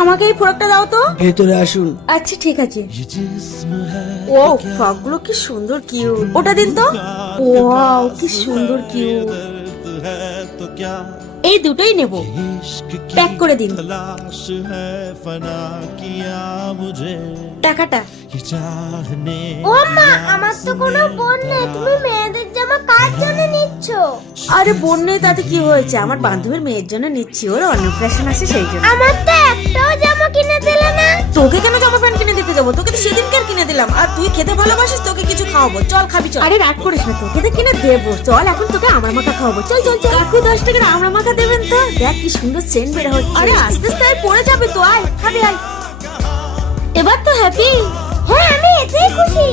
আমাকে এই ফ্রকটা দাও তো। ভেতরে আসুন। আচ্ছা ঠিক আছে। ও ফ্রকগুলো কি সুন্দর কিউট, ওটা দিন তো। ওয়াও কি সুন্দর কিউট, এই দুটোই নেব, প্যাক করে দিন। টাকাটা। ও মা, আমার তো কোনো বোন নেই, তুমি মেয়েদের জামা কার জন্য নিচ্ছ? আরে বোন নেই তাতে কি হয়েছে, আমার বান্ধবীর মেয়ের জন্য নিচ্ছি, ওর অন্নপ্রাশন আছে সেই জন্য। আমার তো একটাও জামা কিনে দিলে না। তোকে কেন জামা প্যান্ট কিনে দিতে যাবো, তোকে তো সেদিনকার কিনে দিলাম। আর তুই খেতে ভালোবাসিস, তোকে কিছু খাওয়াবো, চল খাবি চল। আরে রাগ করিস না, তোকে তো কিনে দেবো, চল এখন তোকে আমরা মাখা খাওয়াবো, চল চল চল। কাকু 10 টাকার আমরা মাখা দেবেন তো, দেখ কি সুন্দর সেন্ট বের হচ্ছে। আরে আস্তে আস্তে আর পড়ে যাবে তো, আয় খাবি আয়। এবার তো হ্যাপি। হ্যাঁ, আমি এতেই খুশি।